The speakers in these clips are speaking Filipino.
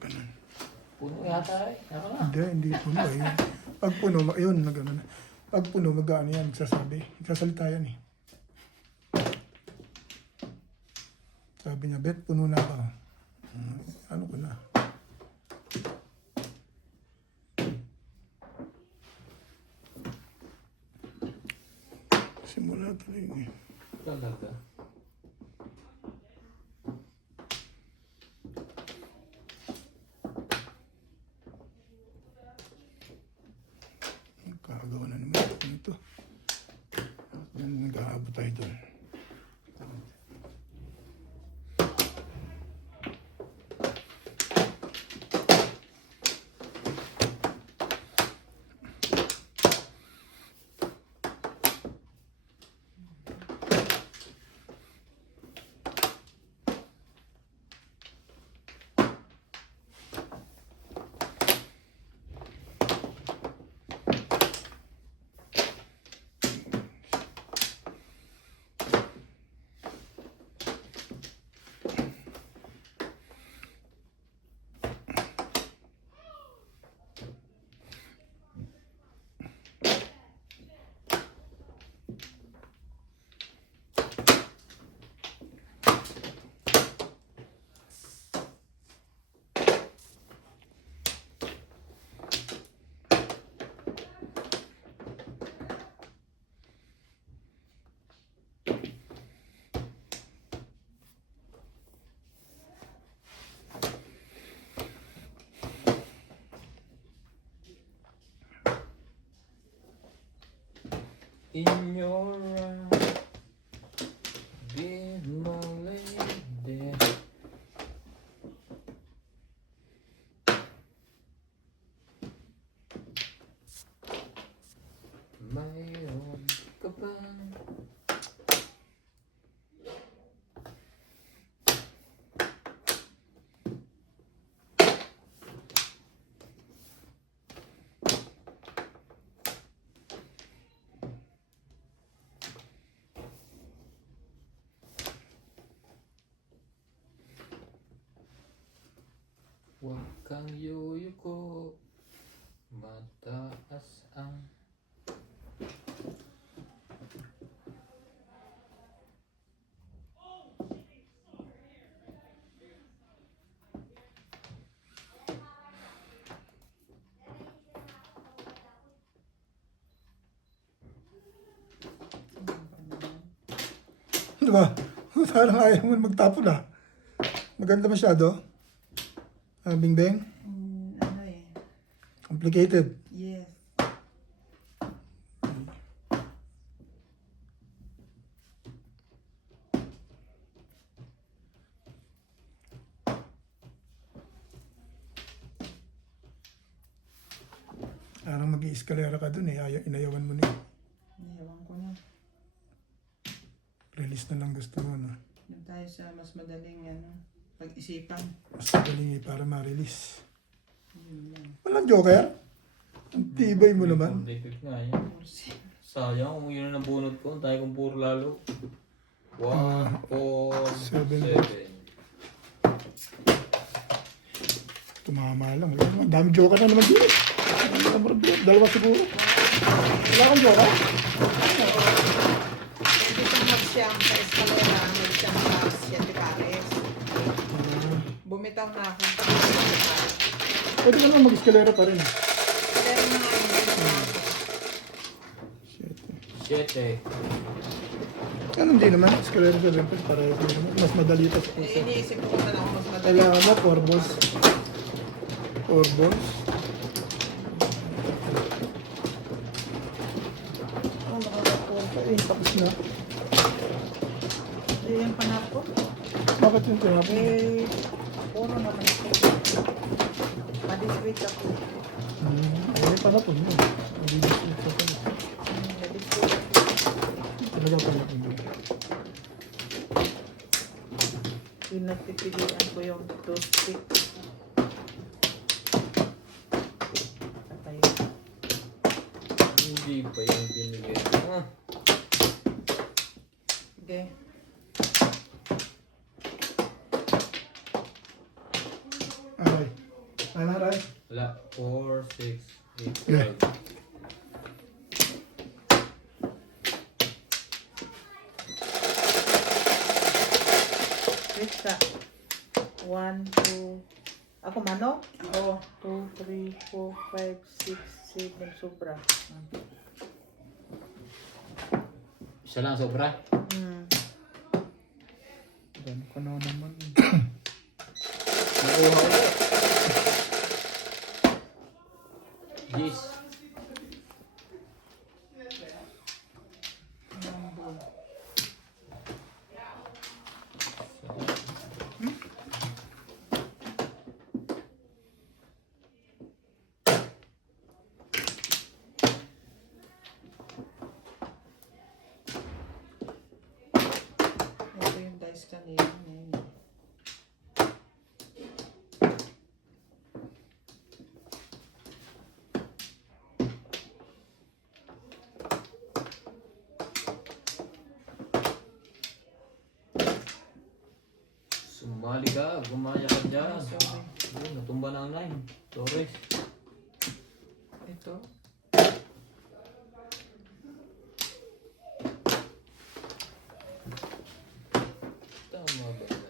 Ganun. Puno yata eh. Ano na? Hindi puno eh. Pag puno, yun, nagano na. Pag puno, mag-ano yan, nagsasabi. Nagsasalita yan eh. Sabi niya, Bet, puno na ako. Ano ko na? Simula talaga eh. Talaga. Kagawa na naman ito. Nag-aabot tayo doon. In your eyes, be my lady. Mayroon ka ba? Huwag kang yuyuko, mataas ang Di ba? Parang ayaw mo magtapon ah. Maganda masyado. Bingbing? Ano eh. Complicated. Yes. Parang mag-i-escalera ka dun eh. Inayawan mo na eh. Ewan ko na. Release na lang gusto mo na. Doon tayo sa mas madaling pag-isipan. Mas magaling eh para ma-release. Yun lang. Walang joker? Ang tibay mo naman. Complicated nga yan. Sayang kung yun ang nabunod ko. Tayo kung puro lalo. 1, 4, 7. Tumama lang. Ang dami joker na naman dito. Ano na problema? Dalawa siguro. Wala kang joker? Pwede kang mag-siyam sa eskalera, mag-siyam sa 7 pares. Bumitaw na ako. Pwede ka naman mag-escalera pa rin. Pero na nga Shit. 7. Ano hindi naman? Escalera sa rin. Pareho ko naman. Mas madali pa sa pusa. iniisip ko na lang ako mas madali. Kailangan mo 4 balls. 4 balls. Tapos na. Yung panako. Bakit yung tinapon? Puro naman ako. Madiswit ako. Ay, panapon mo. Hindi gusto ko pala. Madiswit. Talaga panapon mo. Pinagpipilian ko yung toothpick. Patay. Hindi pa yung binigay. Okay. Wala. 4, 6, 8, Yeah. 12. Wait ka. 1, 2. Ako mano? Oh, 2, 3, 4, 5, 6, 7. Sobra. Isa lang sobra. Hmm. Gano'n ka na naman. Nakuha ulit. Yes. Ito yung dice kanina. Sumali ka. Gumaya ka dyan. Sorry. Ayun, natumba na ang 9. Torres. Ito. Tama ba yan?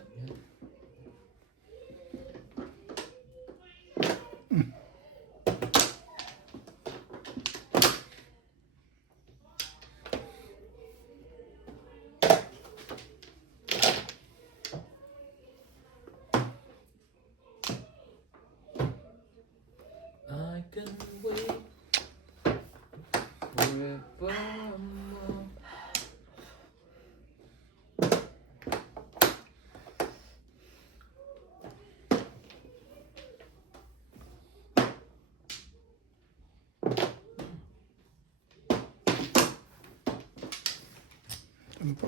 I can wait forevermore. Ano po?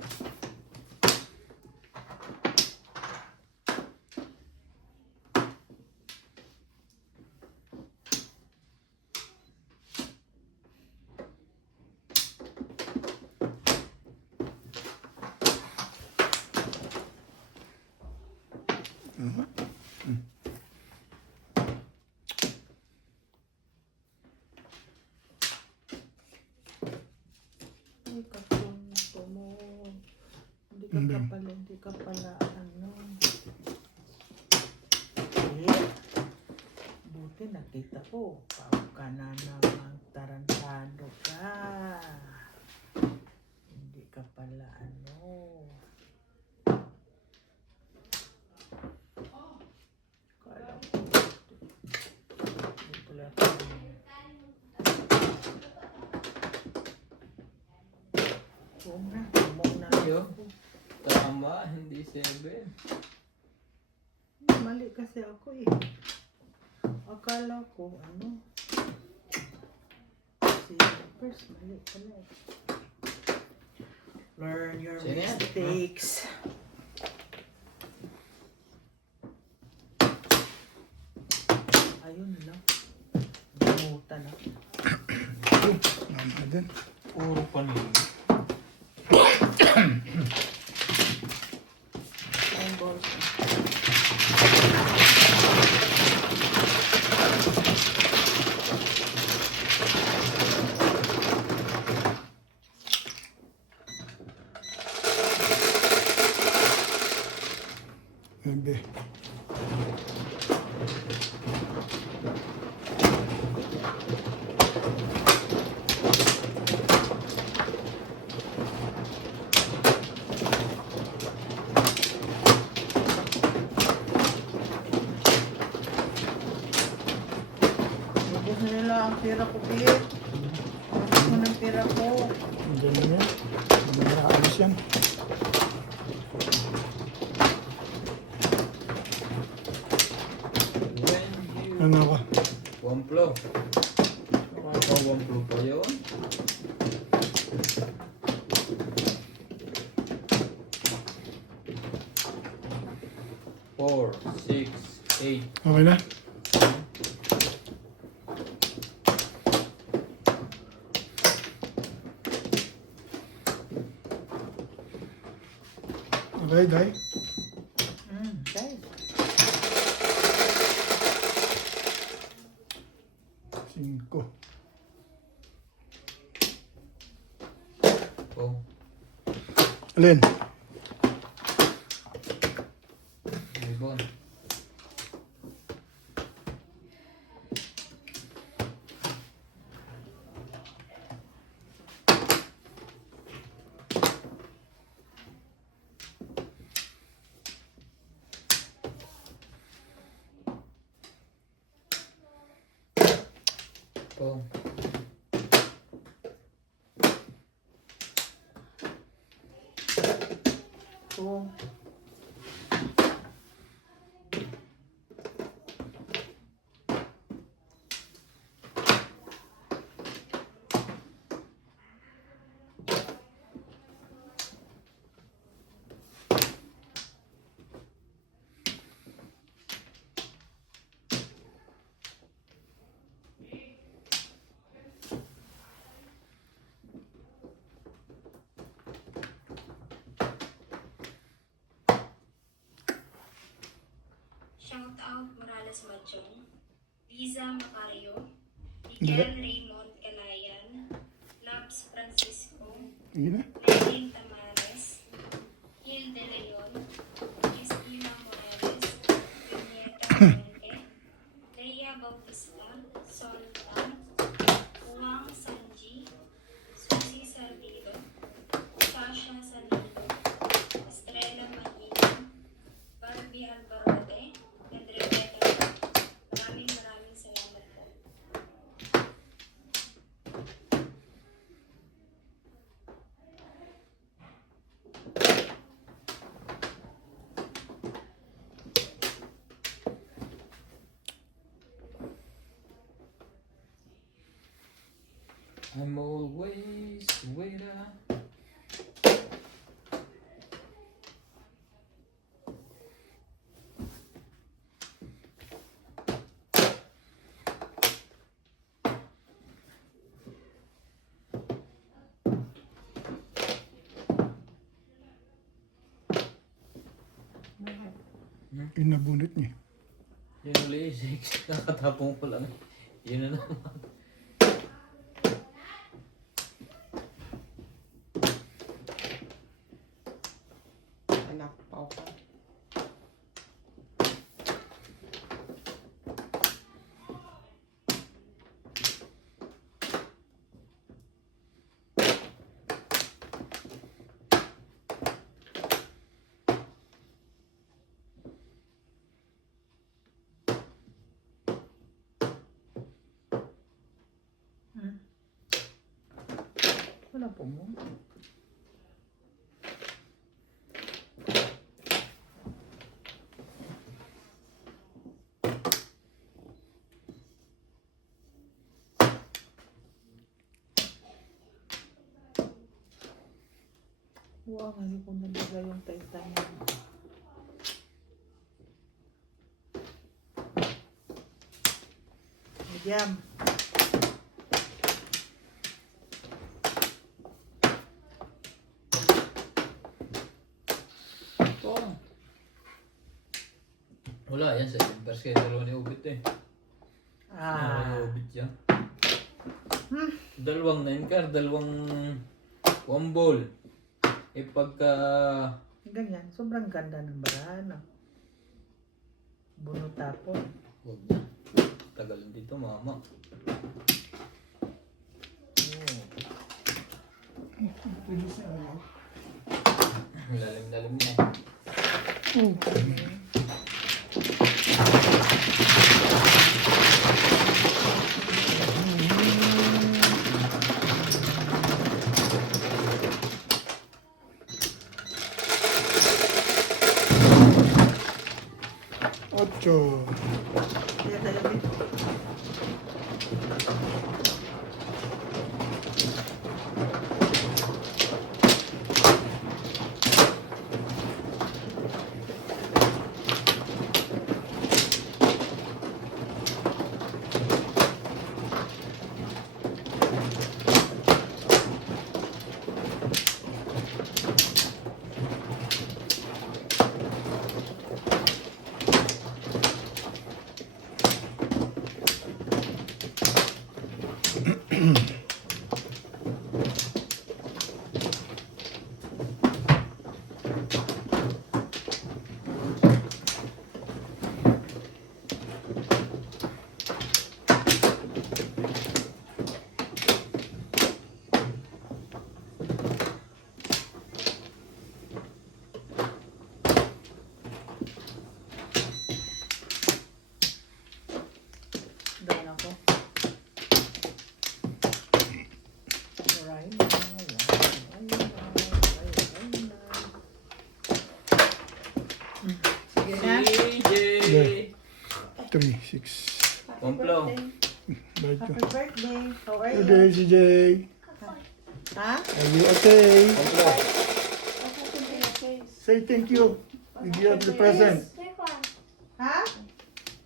Ay, kapunto mo. Hindi ka pala, ano. Eh, buti nakita ko. Pao ka na naman, tarantado ka. Hindi ka pala, ano. Kala ko, hindi pala ka. Huwag na, huwag na. Ayo. Tama, hindi 7. Mali kasi ako eh. Akala ko, ano. Si first, mali pala eh. Learn your Sige. mistakes. Ayun lang. Bumuta na. Mama din. Puro paningin. Ang balls. Hindi. Ubus na nila ang pera ko, Pete. Ubus mo ng pera ko. Hindi na yan. Hindi na nakaalis yan. When you... Ano ako? Wamplo. Wamplo pa yun. Four, 6, 8. Okay na? Okay, Day. Guys. Po. Alin? Ibon. Po. Oo. Shout out Morales Machong, Liza Macario, Miguel Raymond Calayan, Labs Francisco, Sige na. Lenin Tamares, Gil De Leon, Cristina Morales, Julieta Fuente, Leia Bautista, Sol Tan, Juan Sanji, Susie Salvido, Sasha Salido, Estrella Mahino, Barbie Alvarode, and Rebecca. Maraming salamat po. I'm always waiting. Yung nabunot niya. Yun ulit, 6. Nakatapong ko lang. Yun na naman. Anak, pao ka. Wala po mo. Wow, hindi ko nalagay yung Titanium. Medium. Po. Wala yan sa first kaya dalawa ni Ubit eh. Ah. Ubit yan. Dalawang 9 card, dalawang 1 ball. Eh pagka Ganyan. Sobrang ganda ng barana. Bunot tapon. huwag na. Tagal dito mama. Lalim-lalim na. Ocho. Kaya tayo dito. 6. Wamplo. Bait ka. Happy birthday. How are you? Okay, CJ. Ha? Are you okay? Wamplo. Say thank you. Thank you for the present. Ha?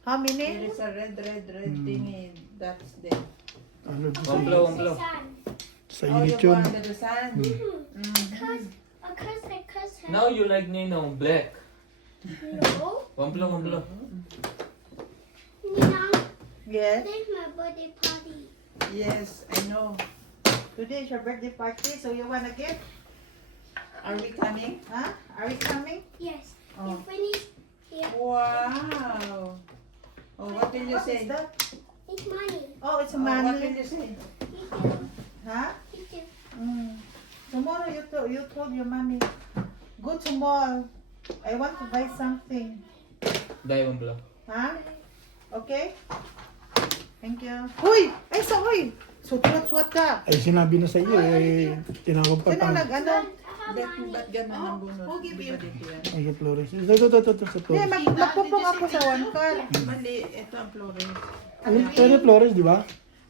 How many? There is a red thingy. That's there. Ano to Wamplo, wamplo. sa Oh, you init go yun. under the sun. Now you like Ninong black. No. Wamplo, wamplo. Nina, Yes. today's my birthday party. Yes, I know. Today is your birthday party, so you wanna gift? Are we coming? Huh? Are we coming? Yes. Oh. You finish here. Wow. Oh, what will you What say? is that? It's money. Oh, it's a Oh, what will money. you say? Thank you. Huh? Thank you. Tomorrow you told your mommy, go to mall. I want to buy something. Dai, wamplo. Huh? Okay? Thank you. Uy! Ay, sa uy! Suot-suot ka. Ay, sinabi na sa iyo eh. Tinawag pa Sino pang. nag-ano? I have Ba't money. ganun ang bunot? who give Di you? ba dito yan? Ay, sa Flores. Ito, sa Hindi, Flores. magpupong ako sa one car. Mali, ito ang Flores. Ay, pero Flores, di ba?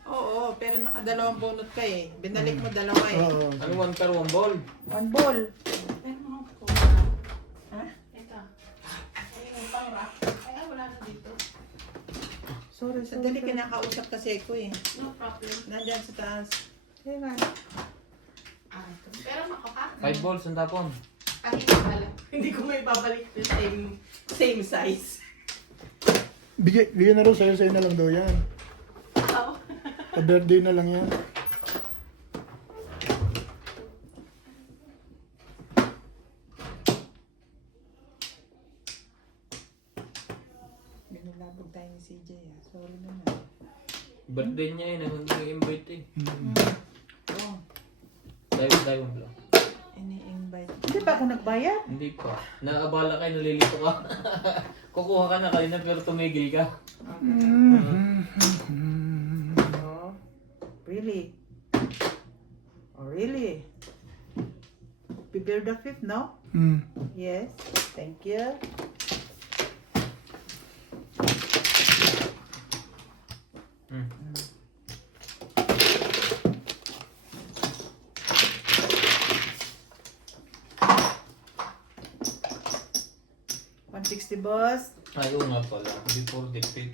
Oo, pero nakadalawang bunot ka eh. Binalik mo dalawa eh. Oo. Ano one car, one ball? One ball. Sorry, Sandali, kinakausap kasi ko eh. No problem. Nandyan sa taas. Hey, man. Pero makapa. 5 balls ang tapon. Kahit pala. Hindi ko may babalik the same size. Bigyan na rin sa'yo na lang daw yan. How? Pa-birthday na lang yan. Binulabog tayo ni CJ ah. Sorry naman. Birthday niya eh, nag-invite eh. Oh, Dai, wamplo. ini-invite. Hindi ba ako nagbayad? Hindi pa. Naabala kayo, nalilito ka. Kukuha ka na kanina pero tumigil ka. Oh, really? Oh, really? Prepare the fifth, no? Yes. Thank you. Hmm. 160 boss. Ay, oo nga pala. Before dictate.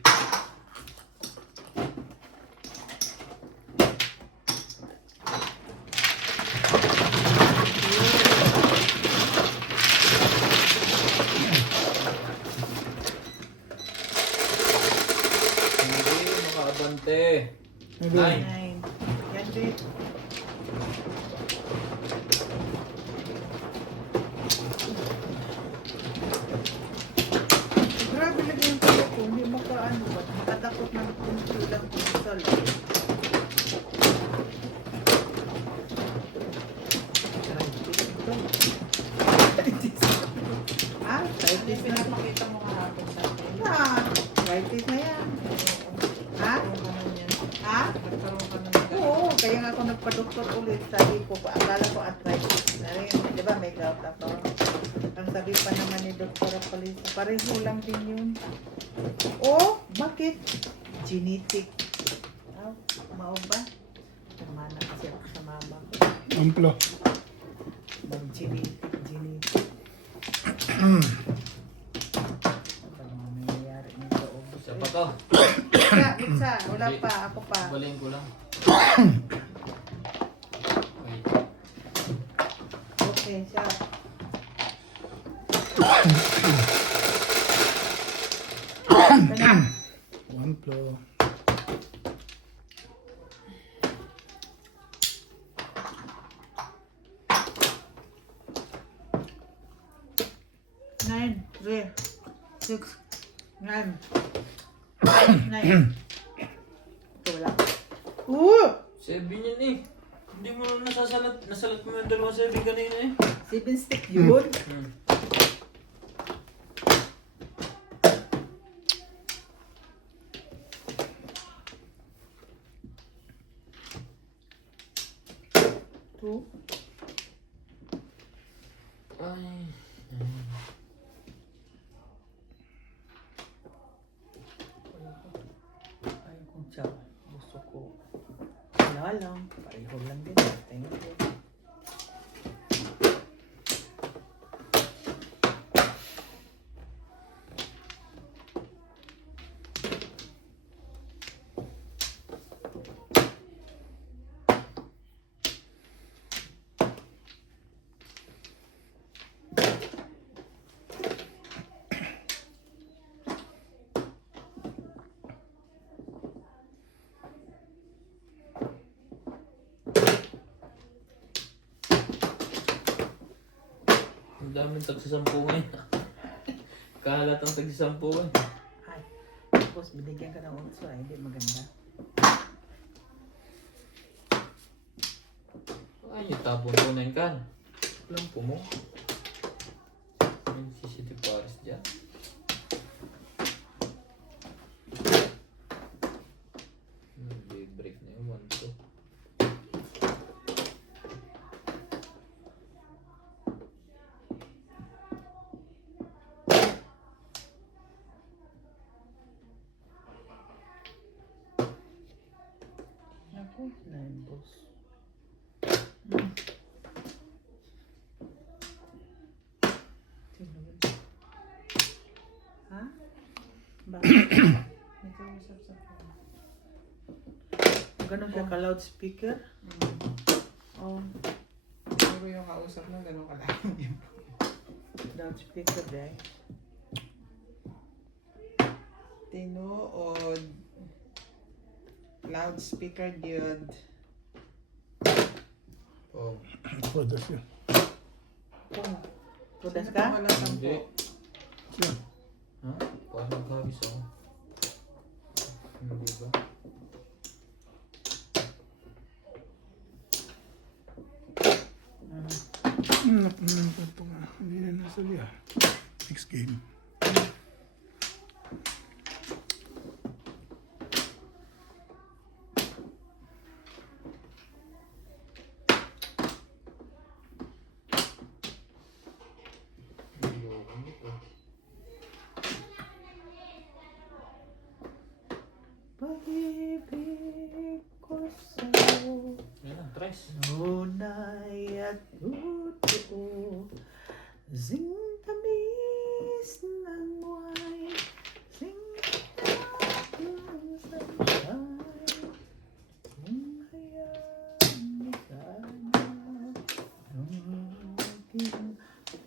Hindi, makaabante. Nine. 9. Yan, babe. Grabe lagi yung pala ko. Hindi makaano ba? Makadakot ng kunti lang kung isa lang. Ah, Hindi righties na. pinapakita mo kahapon sa akin. Ah, righties na yan. Ha? Nagkaroon ka na yan. Ha? Nagkaroon ka na ng Oo, kaya nga ako nagpa-doktor ulit. Sabi ko, akala ko arthritis na rin. Di ba, may gout ako. Ang sabi pa naman ni Dr. Palisa, pareho lang din yun. Oh, bakit? Genetic. Oh, mao ba? Namana kasi ako sa mama ko. Amplo. Mag-genetic. Ano ba nangyayari nito? Isa pa to. Isa, wala pa. Ako pa. Balayin ko lang. Wait. Okay, siya. Amplo. Nine, 3, 6, 9. 9. Ito wala. Oo! 7 yan eh. Hindi mo na nasalat mo yung dalawang 7 kanina eh. 7 stick yun. Hmm. Two. Ay. lang. Pareho lang din. Thank you. Ang daming tagsisampu ngayon. Kalat ang tagsisampu eh. Ay, tapos binigyan ka ng utso ay hindi maganda. Ay, yung tapon ko na yung kan. Alam po mo. May CCTV Paris dyan. Break na yun. 1, 2. Naku, boss. Sino yun? Ha? Bakit? Nag-uusap sa phone. Ganun siya ka-loudspeaker? Oh, Siguro yung kausap nung gano'n kalaking yun. loudspeaker dahil. Tinuod. Loudspeaker diod. Oh. Product yun. Oh, tudas Sino ka? pang walang sampo? Hindi. Yan. Ha? Parang nagkabis ako. Hindi ba? Ito nga. Hindi na nasa liya. Next game. Ayoko nito. Pag-ibig ko sa'yo, Yan lang, tres. tunay at totoo. Tamis ng buhay, singkat ng sunshine. Kung hayaan mo sana ang aking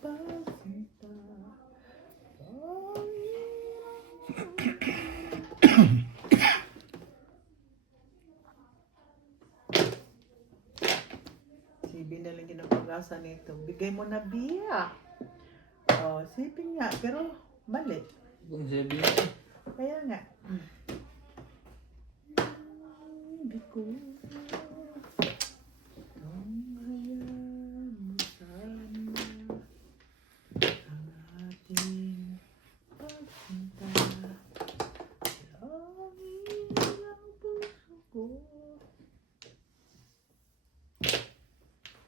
pagsinta. Si binalagyan ng pag-asa nito. Bigay mo na biya. Oh, sipin nga. Pero, mali. Kung sabi niya eh. Kaya nga. Hindi ko. Kung hayaan mo sana ang ating pagsinta. Langit ang puso ko.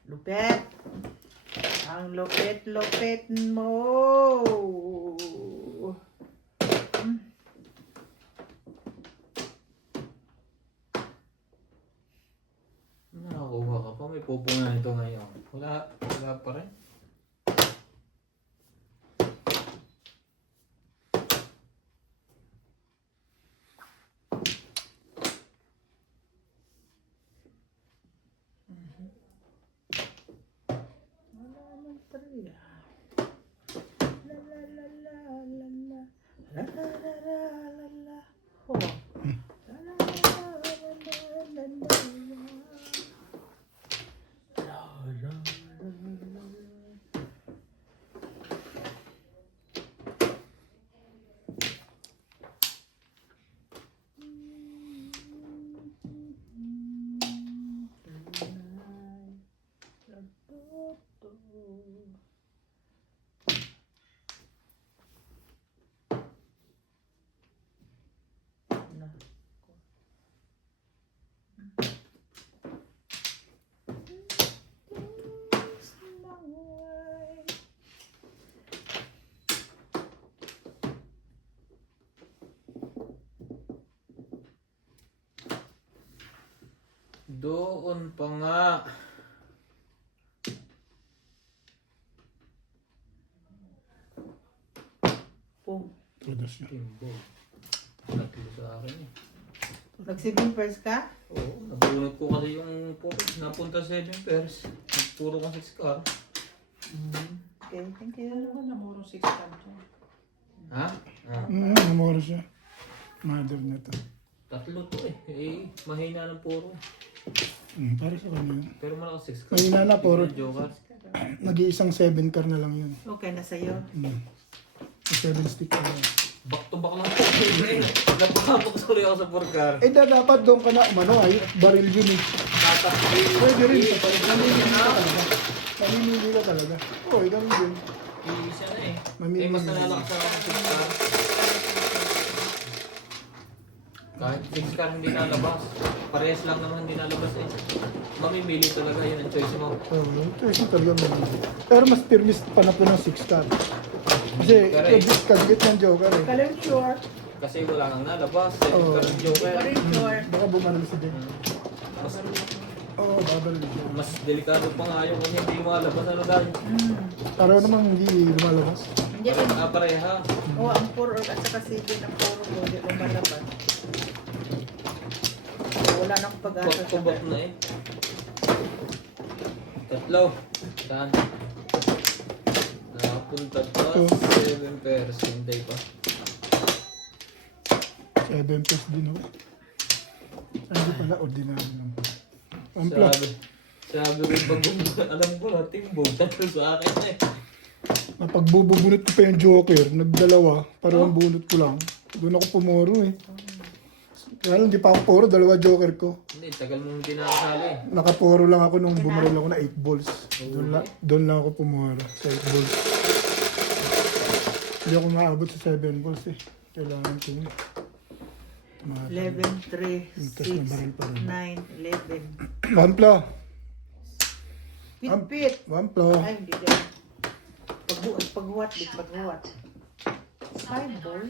Lupet! Ang lupet-lupet mo! Nakakuha ka pa. May pupungan ito ngayon. Wala pa rin. Wala nang pariya. La la la la la la. La la la la la la. Oh. La la la la la la la la. La la la la la. Doon pa nga. Boom. Todos yun. Timbo. Tatlo sa akin eh. Nag-7 pairs ka? Oo, nabunot ko kasi yung puro. Napunta 7 pairs. Nagturo ka 6 car. Okay, thank you. Ano ba namuro 6 times? Ha? Ah, Namoro siya. Mother na to. tatlo to eh. Eh, mahina ng puro. Para sa kanya yun. Pero malakas 6 car. Mahina na, puro. Joker. Nag-iisang 7 car na lang yun. Okay na sa'yo. 7 stick na lang. Back to back lang po. Napakapagsuloy ako sa 4 car. Eh, dapat doon ka na, ay, baril yun eh. Pwede rin. Mamimili ka talaga. Oo, ikaw yun. Isa na eh. Mamimili. Eh, mas nalalakas ako ng 6 car. Kahit 6 car hindi nalabas. Parehas lang naman hindi nalabas eh. Mamimili talaga, yun ang choice mo. Oo, ito talaga mamimili. Pero mas permis pa na po ng 6 car. Kasi, Correct. kagit ng Joker eh. Kalim sure. Kasi wala kang nalabas. 7 car ng Joker. Kalim sure. Baka bumaril si Ben. Mas, Oo, babaril siya. mas delikado pa nga yung kanya hindi malabas. Ano dahil? Pareho namang hindi lumalabas. Hindi rin. Pareha. Oo, ang 4 at saka 7 ang 4 mo, hindi lumalabas. Wala nang pag-asa Back to back na eh. Tatlo. Saan? Nakapunta pa. Ito. 7 pairs. Hintay pa. 7 plus din ako. Hindi pala, ordinary lang. Ang plus. Sabi ko pag alam ko na timbog. Tatlo sa akin eh. Napagbubunot ko pa yung Joker, nagdalawa, parang bunot ko lang. Doon ako pumoro eh. Kaya lang, hindi pa ako puro, dalawa Joker ko. Hindi, tagal mo hindi nakasali eh. Nakapuro lang ako nung bumaril ako na 8 balls. Doon lang ako pumuro sa 8 balls. Hindi ako maabot sa 7 balls eh. Kailangan ko yun. 11, 3, Tapos na baril pa rin. 9, 11. Wampla. Pit-pit. Wampla. Ay, hindi dyan. Paghuwat, di paghuwat. 5 ball.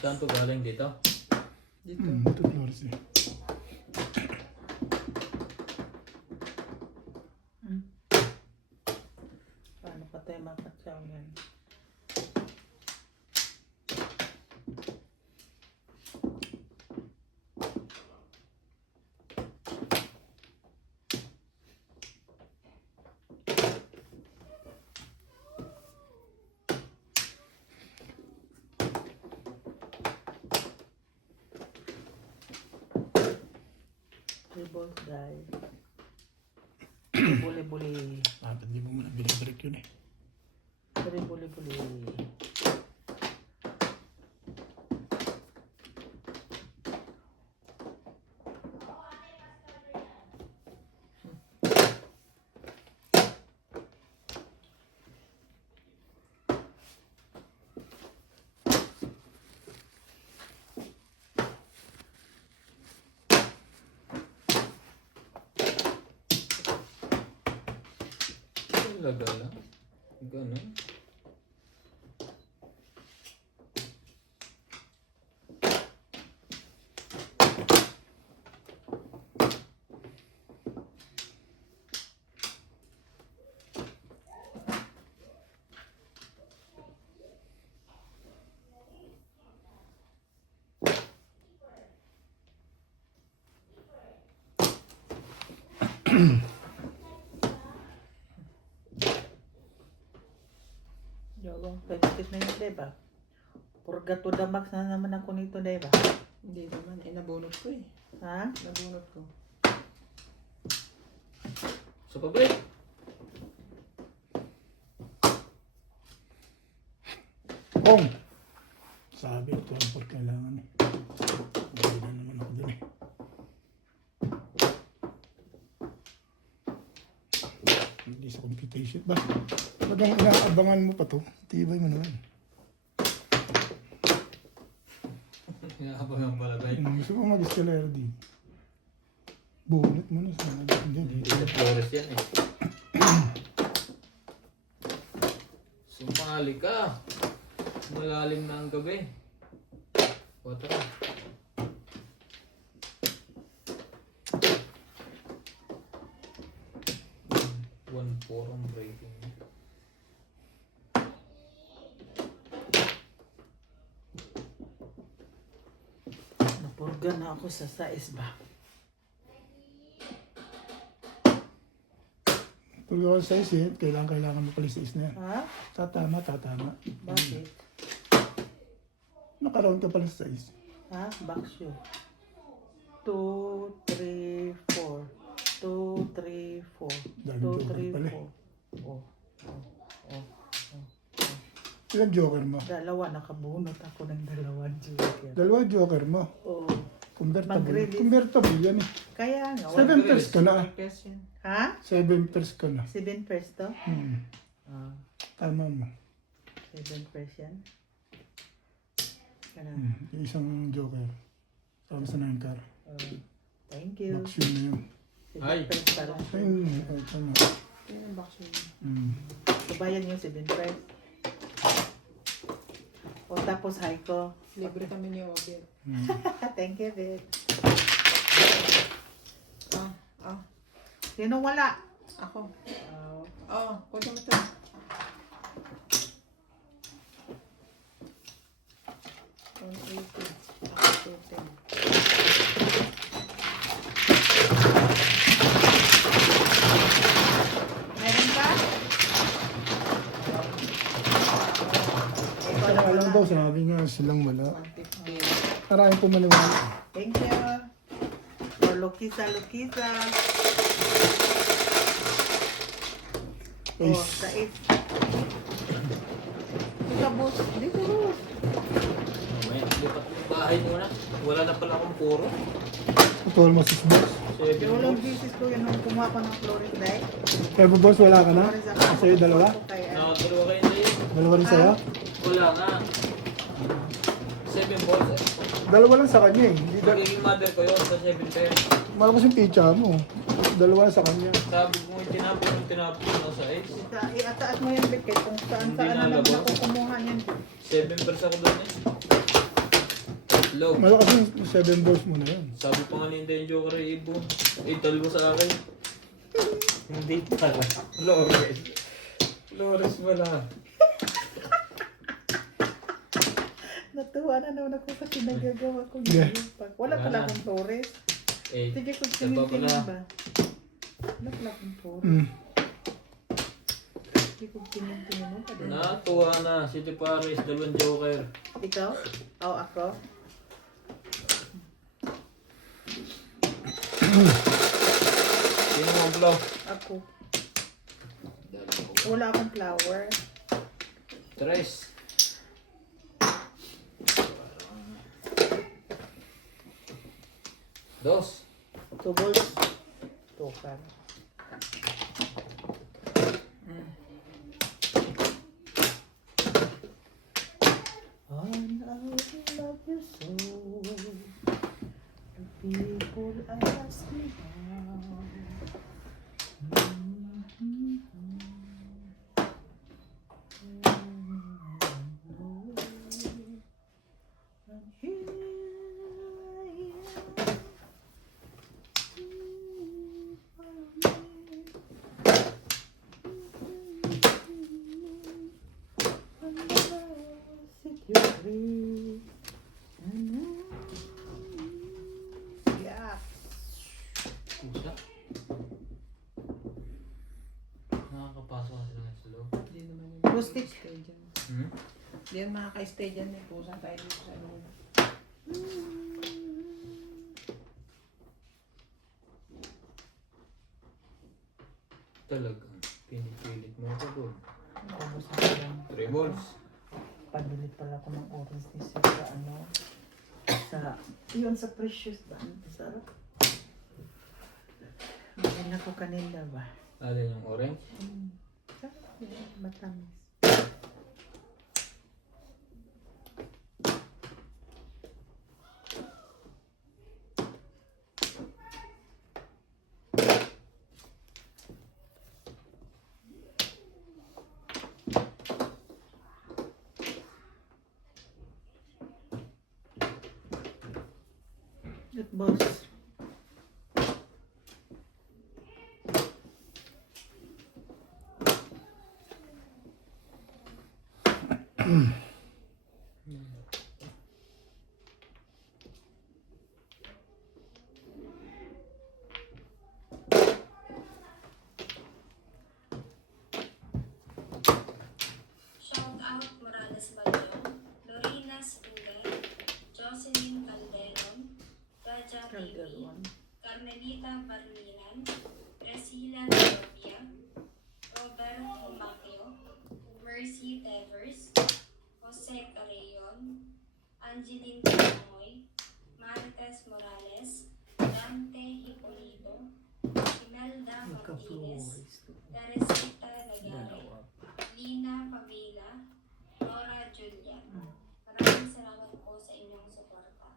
Saan to galing dito? Dito. Ito Flores eh. Paano pa tayo makatsaw yan? Balls die. Buli-buli. Hindi mo muna binibreak yun eh. Buli-buli. Talaga lang. Ganun. Yung 26 na yun, diba? Purga to the max na naman ako nito, diba? Hindi naman. Eh, nabunot ko eh. Ha? Nabunot ko. Sa pabrik. Kong! Sabi ko, 12 kailangan eh. Hindi na naman ako dun eh. Hindi sa computation ba? Bagang inaabangan mo pa to. Tibay mo naman. Kinakabahan pala tayo. Gusto ko mag-escalera din. Bunot mo na sa hindi. Hindi sa Flores yan eh. Sumali ka. Malalim na ang gabi. O tara. One four ang breaking. Napurga na ako sa sais ba? Pag ako sa isip, kailangan mo pala sa is na yan. Ha? Tatama. Bakit? Nakaroon ka pala sa is. Ha? Baksyo. 2, 3, 4. 2, 3, 4. Daming 2, joker 3, pala 4. Oh. Ilang joker mo? Dalawa, nakabunot ako ng dalawang joker. Dalawa joker mo. Oo. Convertible. Mag-release. Convertible yan eh. Kaya nga. 7 pairs ka na. Question. Ha? 7 pairs ka na. 7 pairs to? Ah, Tama mo. 7 pairs yan. Kaya Yung isang joker. Tama sa 9 car. thank you. Box yun na yun. 7 Ay. pairs pala. Ayun, tama. Yun ang box yun. Kabayan yung 7 pairs. O tapos high ko. Libre kami ni Obet. Thank you, babe. Ah, Sino wala? ako. Oh. Oh, kunin mo ito. Meron ka? Ikaw Kaya na alam wala. daw, sinabi nga silang wala. 150. Maraming pumaniwala. Thank you. For Lukisa. Oh, Ace. sa 8. Ika, boss. Dito, boss. May lipat yung bahay muna. Wala na pala akong puro. Totoo mo sis boss. 7 Yung walang balls. business ko yun nung kumuha ko ng Flores Day. Kaya po boss, wala ka na? Sa'yo dalawa? Nakadalawa kayo na yun. Dalawa rin sa'yo? Wala nga. 7 balls eh. Dalawa lang sa kanya eh. Hindi Magiging mother ko yun sa 7 pair. malakas yung pizza mo. Dalawa lang sa kanya. Sabi ko yung tinapon nasa 8. Itaas mo yan, Bit, kahit kung saan Hindi na naman nalabas. ako kumuha yan. 7 pairs ako doon eh. Low. Malakas yung 7 balls mo na yun. Sabi pa nga ninda yung Joker ay Ibo. Dalawa sa akin. Hindi pala. Flores. Flores wala. Natuwa na naman ako kasi nagagawa ko Yeah. yun. Wala pala Wala. akong Flores. 8. Sige, kung Iba pala. tingin-tingin ba? Wala pala akong Flores. Sige, kung tingin-tingin mo pa din. Natuwa na. City Paris. 2 Joker. Ikaw? O ako? Sino mo ang blow? Ako. Wala akong flower. Tres. Dos. Tubol. Tokan. And I will love you so. The people ask me how. And here I am. Yeah. Pusa. Nakakapasok na sila sa loob. Hindi naman yung Rustic. stay dyan. Hmm? Hindi yan makaka-stay dyan. May pusa tayo dito sa loob. Talagang pinipilit mo ko doon. Ubus na lang. 3 balls. Pabili pala ako ng orange ni Sir sa ano. Yun sa Precious ba? Sarap. Maganda ko kanila ba? Alin yung orange? Sarap yun. Matamis. Good boss. Shout out Morales Balyong, Lorena Spinel, Jocelyn Calderon, Raja TV, Calderon. Carmelita Barmilan, Priscilla Torpia, Robert Humacchio, Mercy Tevers, Jose Carreon, Angeline Tangoy, Martes Morales, Dante Hipolito, Imelda Martinez, Teresita Nagare, Lina Pamela, Laura Julian. Maraming salamat po sa inyong suporta.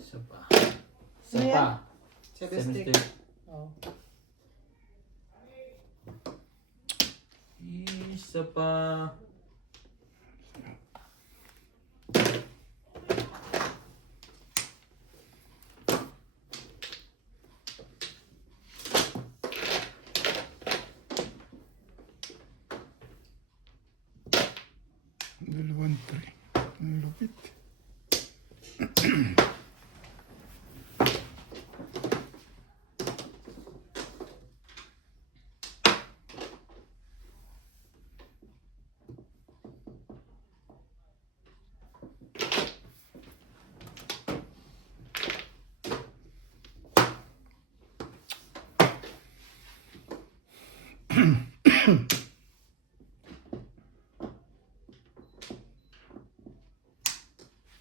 Isa pa. Isa Ano yan? pa. Seven Seven stick. stick. Oh. Isa pa. Dalawang 3. Ang lupit.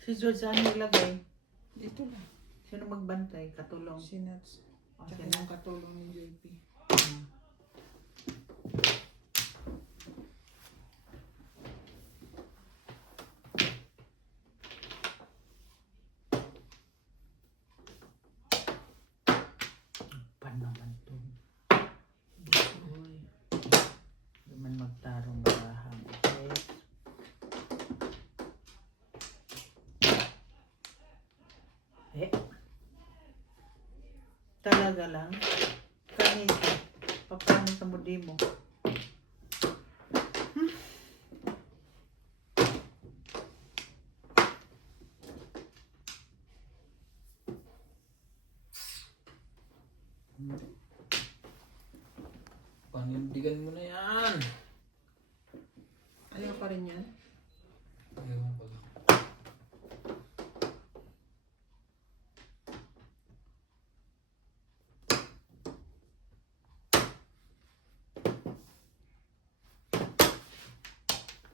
Si George saan naglagay? Dito lang. Sino magbantay? Katulong. Si Nats. Oh, Tsaka sino? yung katulong ni JP. Pa naman to. Uy. Hindi man magtarong marahang. Okay. Eh. Talaga lang. Kanito. Paano sa mudi mo? Panindigan mo na yan. Ayaw pa rin yan. Ayaw ko lang.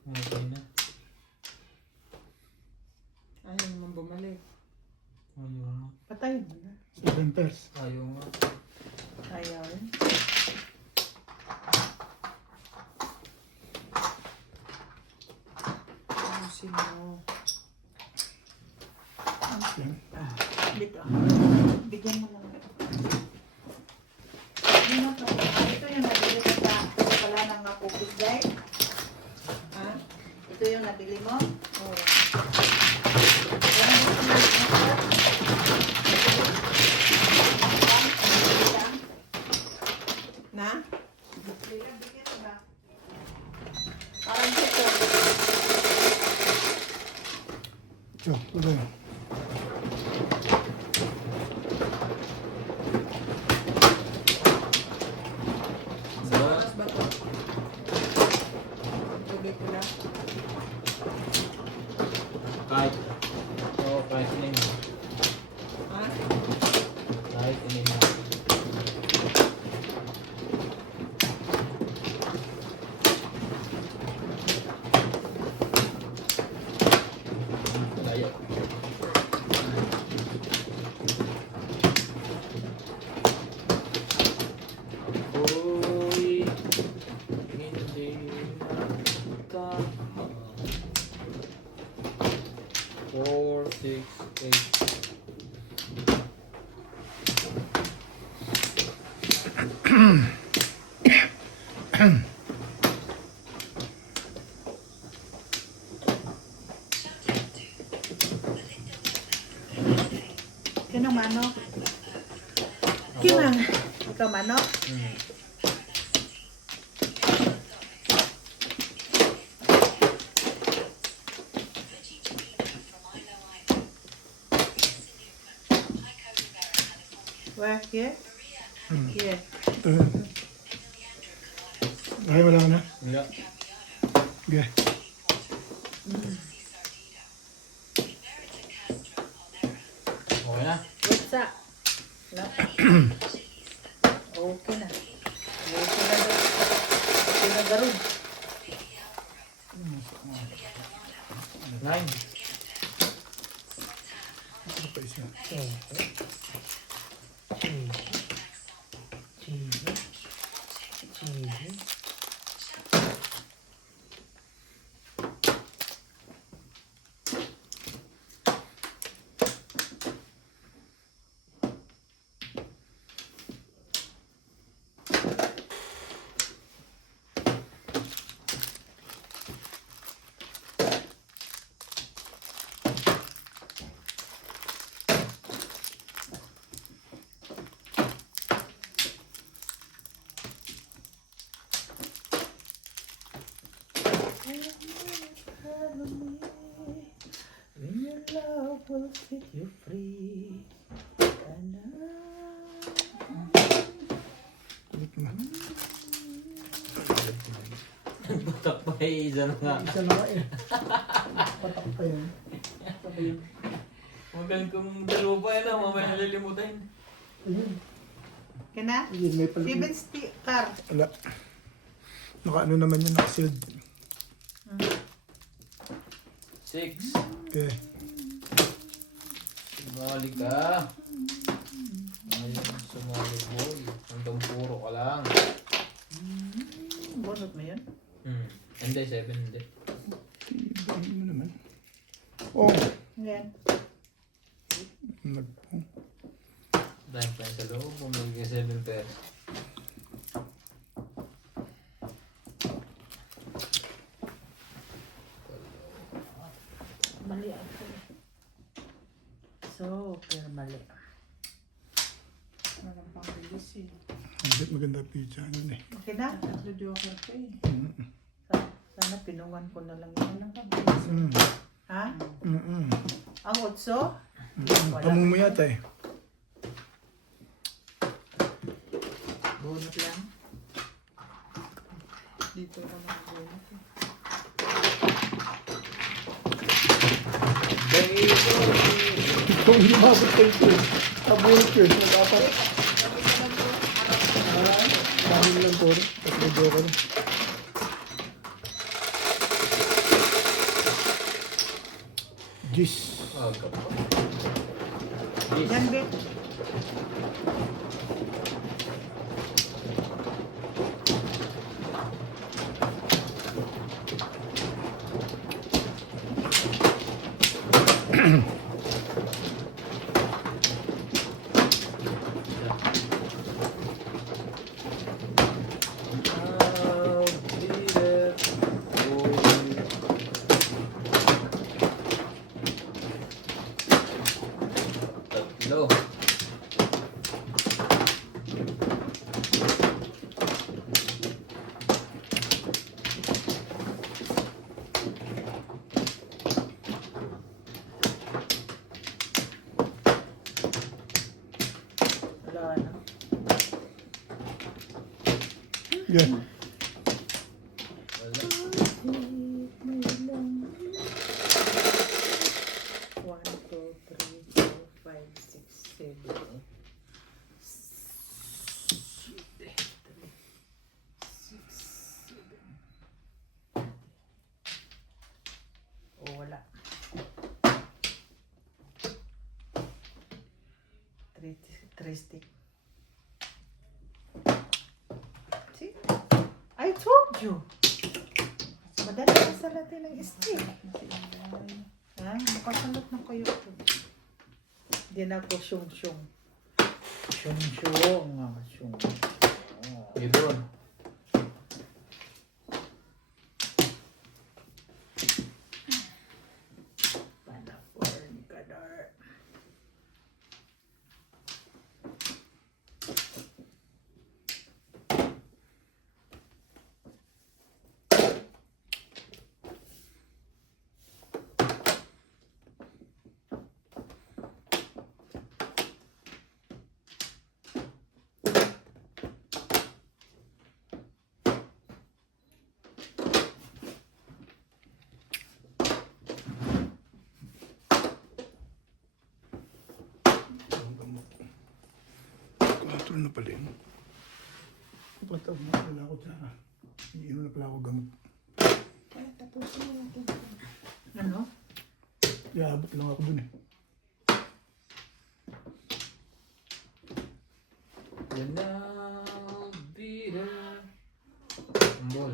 Okay na. Ayaw naman bumalik. Ayaw nga. Patay mo na. 7 pairs. Ayaw nga. Ayaw rin. Ayusin mo. Okay. Dito. Bigyan mo lang. Ano to? Ito yung nabili ko sa pala ng cookies guys. Ha? Ito yung nabili mo? Oo. Na? Bigyan mo ba? Parang dito. So, okay. Sa oras ba to? Tuloy ko lang. Kinang manok. Kinang. Ikaw manok. Hmm. Where? Here? Here. Ito. Ay, wala na. Wala. Okay. Okay na. What's that? No. Okay na. Okay na daw. Okay na garod. Nine. Ano pa isa? When your love will set you free. Batak pa isa na nga. Isa na nga eh. Patak pa yun. Magaling kong dalawa pa yan, mamaya nalilimutan. Ayun. Kina? Ayun, may pala. Steven Sticker. Wala. Naka-ano naman yun, naka-sealed. 6. Okay. Sumali ka. Ayun, sumali boy. Hanggang puro ka lang. Bunot mo yun? Hindi, 7 hindi. Ano mo naman? Oh. Yan. Nagpo. Dahil pa yun sa loob, kung magiging 7 pesos. Mali ako. Super mali. Walang pang release eh. Hindi maganda pizza. Ano eh. Okay na? Tatlo joker pa eh. Sana pinungan ko na lang yun. Ha? Ang utso? Pamumo yata eh. Bunot lang. Dito ako nag-bunot eh. Ikaw hindi mabot pa ito eh. Kabulot yun. Nag-apat. Kanin lang po. Tatlo joker. Gis. Aga pa. Yan, Bek. I'll be there for you. Tatlo. Wala na. Yan. Wala. 1, 2, 3, 4, 5, 6, 7, 8. Oh, wala. 3 stick. See? I told you. Madali na sa latin ng stick. Ha? Makasalat na kayo. Hindi na ako syung-syung. Syung-syung. Syung-syung. Idol. Panaporn ka dar. Ano pala yun? Patawag na pala ako tsaka. Iinom na pala ako gamot. Ano? Iabot lang ako dun eh. Yan na, bida. Ambol.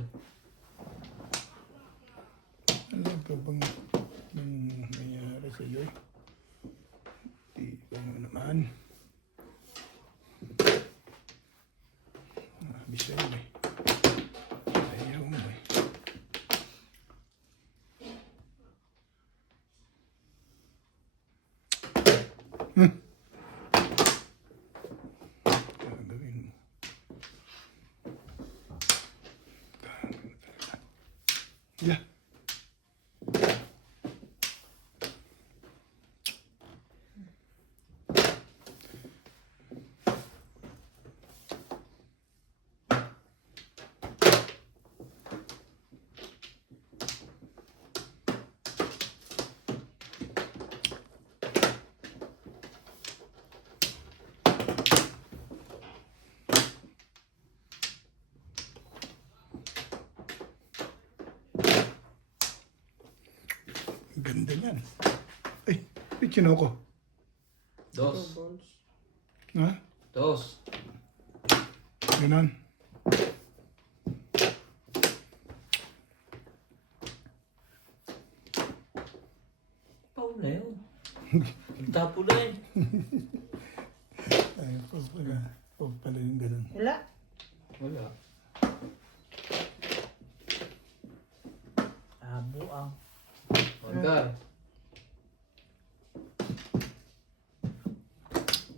Ano ka bang nangyari sa iyo? Di ba mo naman? Bisa yun eh. Ayaw mo eh. Gagawin mo. Yeah. Ganda niyan. Ay, pichino ko. Dos. Ha? Dos. Ganon. Pau na yun. Tapo na yun. Ay, pala yung ganon. Wala. Wala. Abo ang. Magkar.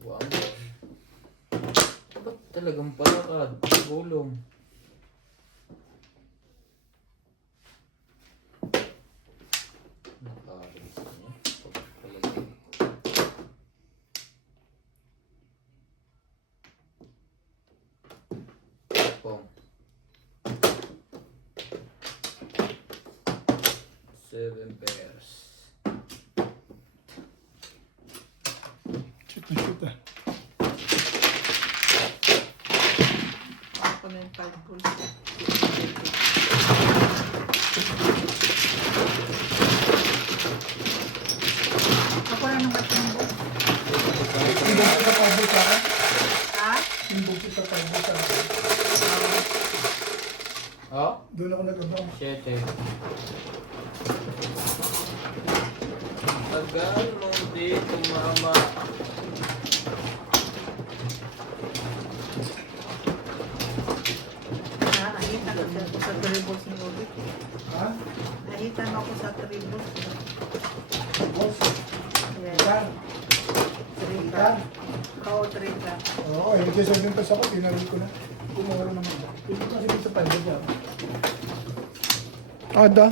Wow. Ba't talagang palakad? Gulong. Nakarin sa niya. Pagpalagay. Pong. 7 pairs. Shoot na shoot ah. Ako na yung 5 balls. Ako na nung katimbo. Simbog sa pabo sa akin. Ha? Simbog sa pabo sa akin. Oh? Doon ako nagabang. 7. Tagal mo dito, mama. Nakita ko sa tribbles ni Obi. Ha? Nakita mo ako sa tribbles. Boss. Yes. Ikan. Trika. Oo, trika. Oo, hindi sa din pa sa ako. Tinawin ko na. Kumuro naman. Hindi ko kasi sa panda dyan. Ada.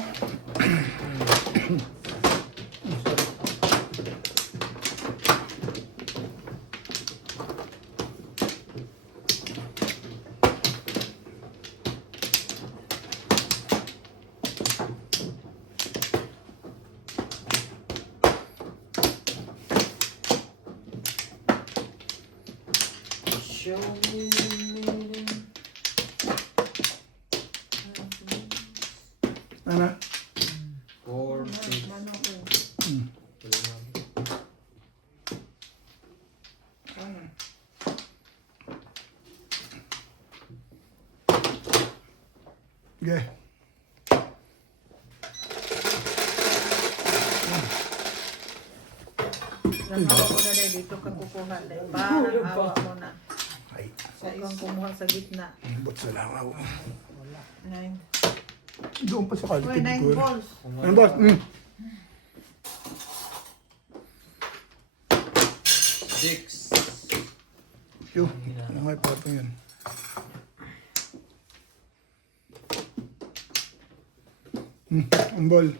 Show me the meaning. Ano? 4, 6. Ano ko? Okay. Ang hawa ko na dahil dito ka kukuha dahil. Parang hawa mo na. Ay, Huwag kang kumuha sa gitna. bot sa langaw. 9. Doon pa sa Uy, kalitin 9 ko. balls. Ano boss? 6. Yo, ano nga ipato yan? Ang ball.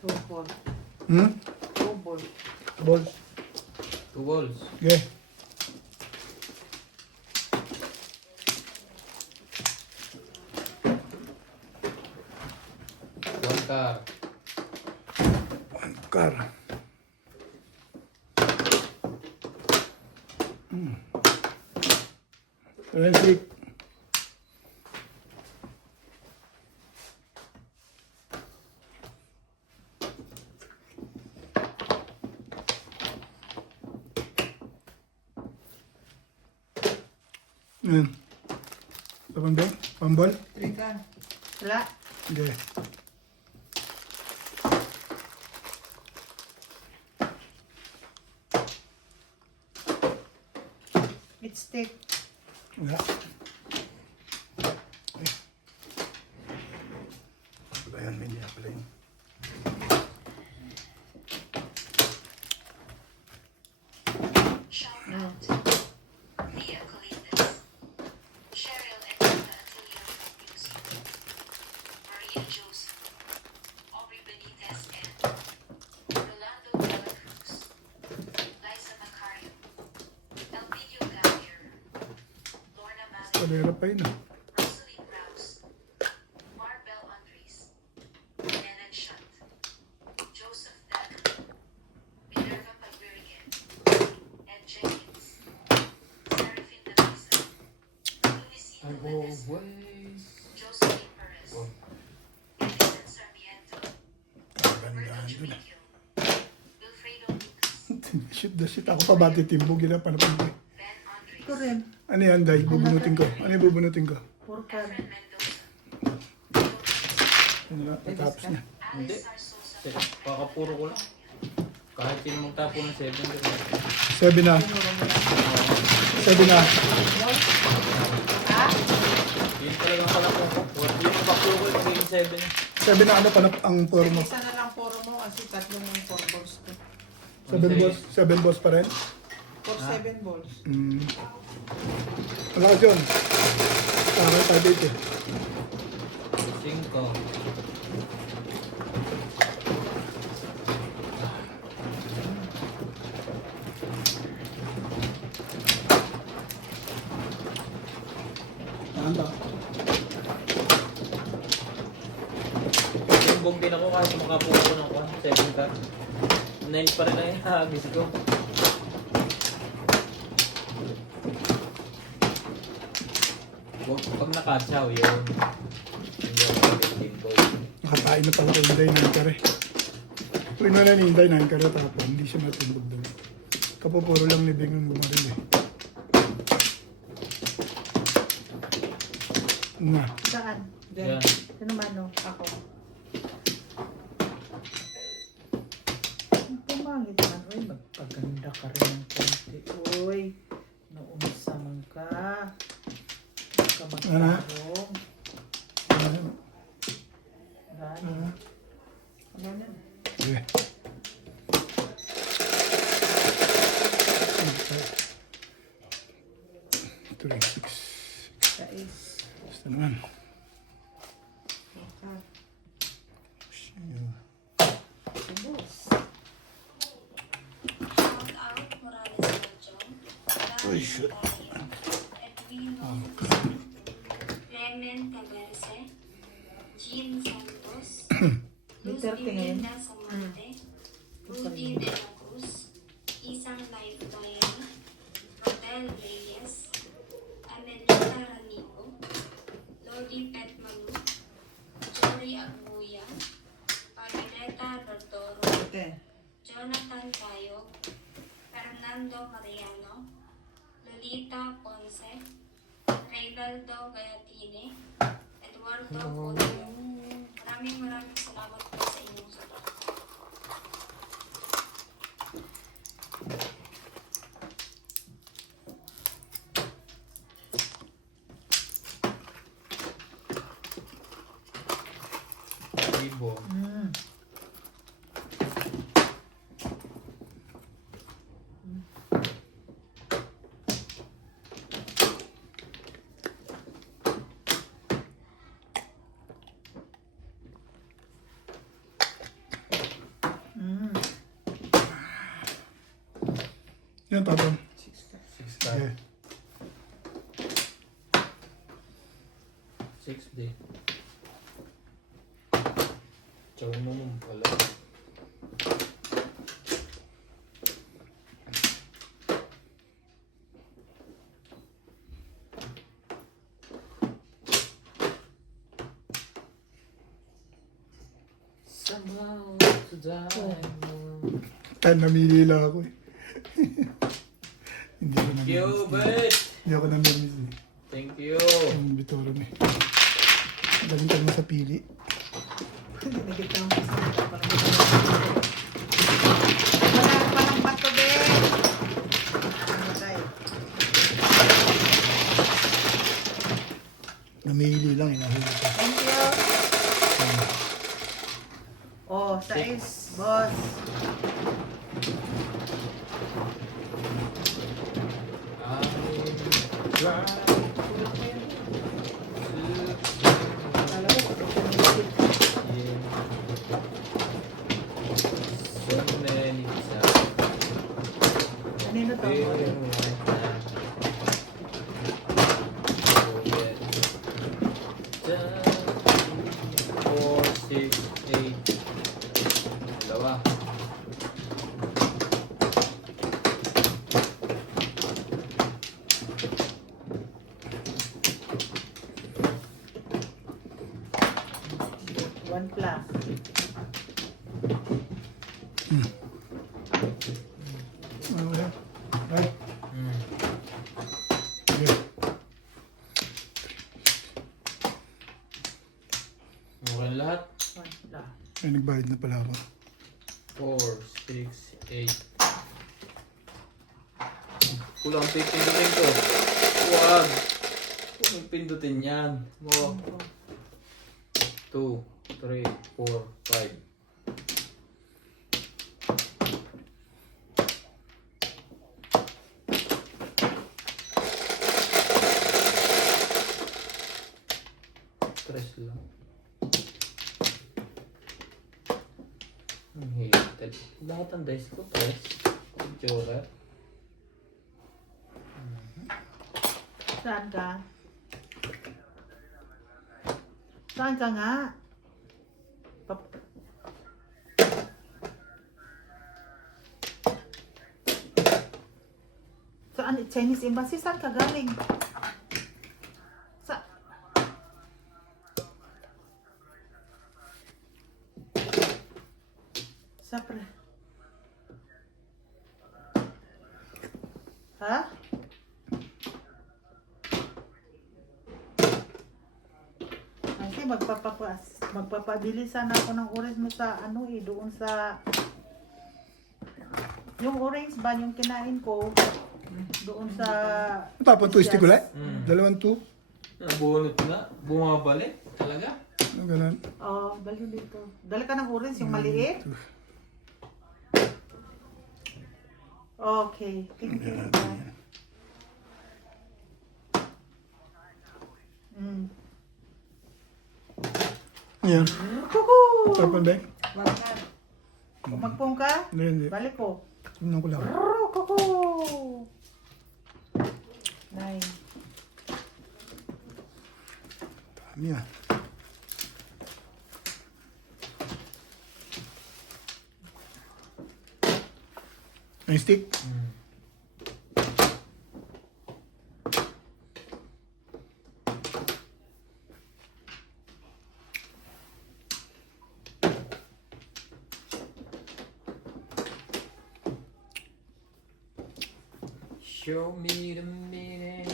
Two balls. Hmm? Two balls. Balls. 2 balls. Okay. car. One car. Forensic. Yan. Tapang ba? Pambal? Trigan. Wala. Hindi. It's thick. Wala. Ay. Wala yan, hindi na pala yun. Shout out. Leah Colinas. Cheryl Edna Atelier Music. Maria Joseph. Aubrey Benitez and Rolando de la Cruz. Liza Macario. Elpidio Gavier. Lorna Malik. Kalera pa yun ah. Rosalie Rouse. Marbel Andres. Nenan Shunt. Joseph Deck. Minerva Pagbirigan. Ed Jenkins. Serafin Navisa. Luisito Medes. Always. Josephine Perez. Edison Sarmiento. Gandaan Roberto dun ah. Chumikil. Wilfredo Lucas. Shoot the shit. Ako pa bati timbog yun ah. Paano pa Ben Ito Andres. rin. Ano yan, Day? Bubunutin ko. Ano yung bubunutin ko? Purkan. Efren Mendoza. Ano na, natapos na. Hindi. Alice Sarsosa. Teka, kakapuro ko lang. Kahit sino magtapo ng 7, pero 7 na. 7 na. Ha? yun talagang pala po. Yung kapapuro ko, magiging 7 na. 7 na ano pa na ang pour mo? Isa na lang puro mo kasi tatlong yung 4 balls ko. 7 balls? 7 balls pa rin? For 7 balls. Hmm. Malakas yun. Parang tayo dito. 5. Handa. Timbog din ako kahit makapuro ko ng 7 car. Nail pa rin na yung hagis ko. Pag nakatsaw yun. Hindi ako timbog. Nakapain na pala kay Inday ng kare. Tuwin mo na ni Inday ng kare tapos hindi siya matimbog doon. Kapupuro lang ni Bing yung bumaril eh. Na. Saan? Yan. Sino mano? Ako. Ang pumangit man. Uy, magpaganda ka rin ng konti. Uy, naumisa man ka. Huwag ka magtarong. Ano? Gani. Ano na? Okay. Three, six. Sais. Basta naman. Bakar. Subos. Shout out Morales Belgium. Uy, shit. Edwino. Clement Caberce. Jean Santos. Luz Liter tingin. Biminda Samante. Rudy De La Cruz. Isang Lifeline. Rodel Reyes. Amelita Ranico. Lodi Pet Manu. Jory Agbuya. Paganeta Rodoro. Ate. Jonathan Tayo. Fernando Mariano. Lolita Ponce. Reynaldo Gayatine. Eduardo Polio. Maraming salamat po sa inyong suporta. Libo. Mm. Mm. Yan, tapon. 6 car. Okay. 6 din. Chow naman pala. Somehow to die. Kaya namili lang ako eh. Hindi ako Thank you, namimiss. babe. Hindi ako namimiss eh. Thank you. Yung Bitoro eh. Galing ka mo sa pili. Nagigit ka ng pisa na ito. Parang bato, be. Ano tayo? Namili lang eh. Nahuli ko. Thank you. Oh, sais, boss. Alam mo, So many kanino to? Four, six, eight. Dalawa. One plus. Ano yan? Right? Hmm. Sige. Okay na lahat? One plus. Ay, nagbayad na pala ako. 4, 6, 8. Kulang pipindutin ko. Huwag. Huwag mong pindutin yan. Mo. 2, 3, 4, 5. Stress lang. Ang hated. Lahat ang dice ko, stress. Joker. Saan ka? Saan ka nga? Saan? Chinese Embassy? Saan ka galing? Sa... Sa pre... Ha? Kasi magpapabili sana ako ng orange mo sa ano eh, doon sa yung orange ba yung kinain ko doon sa Tapon twisty ko lang. Mm. 2. Nabunot na. Bumabalik. Talaga? Ano ganun? oh, dali dito. Dali ka ng orange yung maliit. Okay, thank you. Mm. Yan. Kuku! Tapon ba? Bakit? Magpong ka? Hindi. Balik ko. Tumnan ko lang. Kuku! Nine. Dami ah. Ay, stick. Mm. Show me the meaning.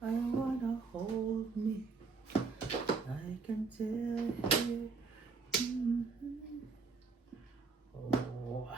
I wanna hold me. I can tell you. Oh.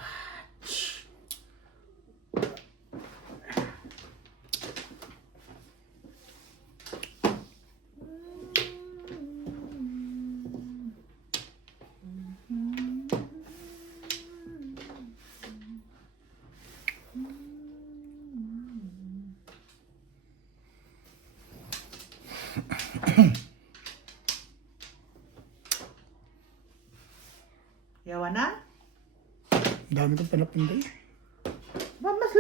Yawa na? Ang dami kong panapunday. Ba, mas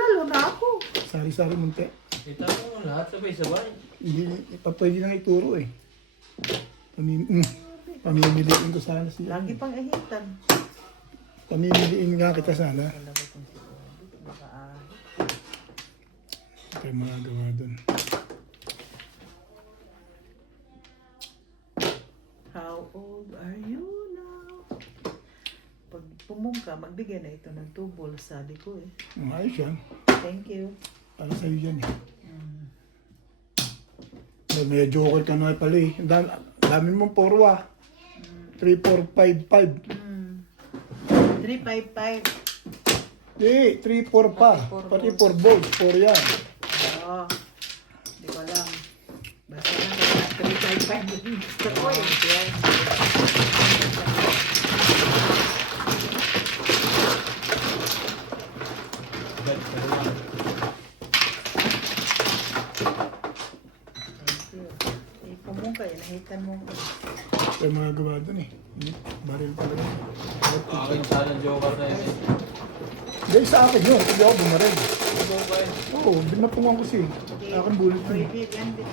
Sari-sari munti. Itago mo lahat sabay-sabay. Hindi pa pwede nang ituro eh. Pamimiliin ko sana siya. Lagi pang ahitan. Pamimiliin nga kita sana. Wala ko kung siguro. Baka Ito yung mga gawa dun. How old are you now? Pag pumungka, magbigay na ito ng 2 balls, sabi ko eh. Ayos yan. Thank you. Para sa'yo yan eh. May joker ka na pala eh. Ang dami mong poro ah. 3, 4, 5, 5. 355. Eh, 3, 4 pa. Pati 4 balls. 4 yan. Oo. Di ko alam. Basta lang na 355 yung gusto ko eh. Thank you. Eh, pumungka, nahitan mo ko. Ito yung mga gawa dun eh. Baril talaga. Akin sana joker na yun. Dahil sa akin yun. Hindi ako bumaril. Joker. Oo, binapungan ko siya. Akin bullet yun. Pwede, yan din.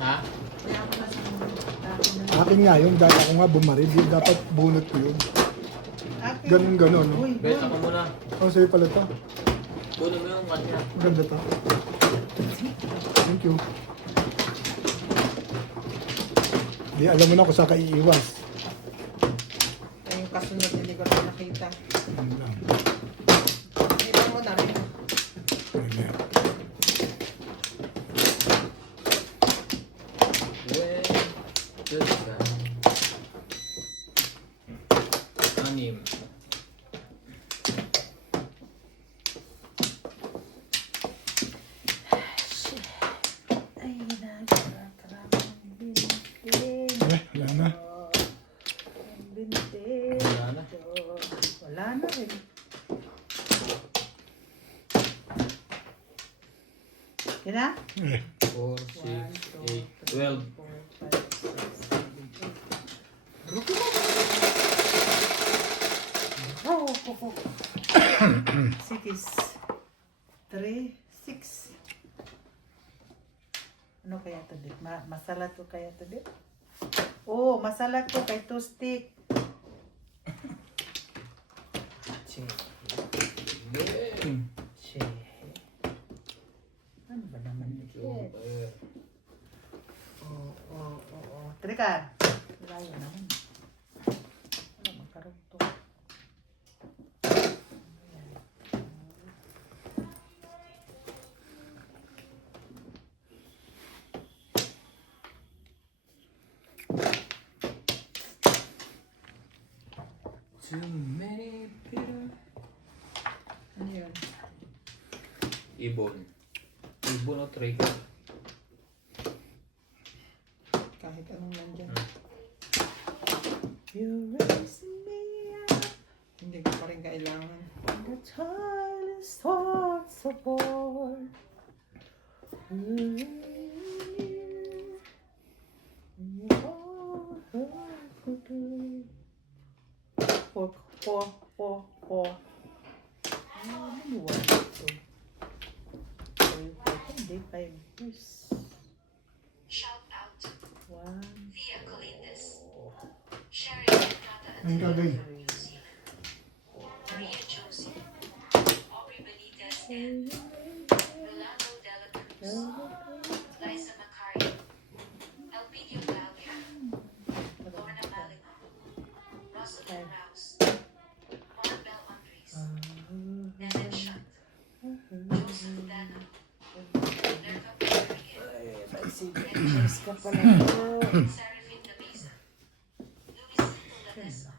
Ha? Kaya ako na sa akin na. Akin nga yun. Dahil ako nga bumaril. Yung dapat bunot ko yun. Akin. Ganun-ganon. No? Uy, Bet ako muna. Oh, sa'yo pala to. Kunin mo yung kanya. Maganda to. Thank you. Di alam mo na kung saan ka iiwas. Ito yung kasunod, hindi ko na nakita. Ano lang. Iba mo na rin. Ayan. When the sun. Anim. ay, nagkakaramang bintin. Wala na. Bintin. Wala na. Wala na rin. Yan na? Eh, 4, 6, 8, 12. 6, 3, 6. Ano kaya ito, Dit? Masalat ko kaya ito, Dit? Oh, masalat ko kay 2 stick. Che. Che. Ano ba naman ito? Joker. Oo. Trika. Layo naman. Ano magkarugto? Too many bitter. Ano yun? Ibon. Ibon o trigger. Kahit anong nandyan. You raise me up Hindi ko pa rin kailangan. when the child starts to born. Four. Ano ba ito? Hindi, 5 years. Shout out. 1, Via Colindres. Sherry Entrada ang gagay. Maria Josie. Aubrey Benitez and Rolando Dela Cruz. Liza Macario. Elpidio Glavia. Lorna Malino. Rosalind Rouse. Maribel Andres. Nenen Shutt. Joseph Dana. Nerva Pedrigan. ka pala ito. Serafin Dabiza. Luisito Ladesa.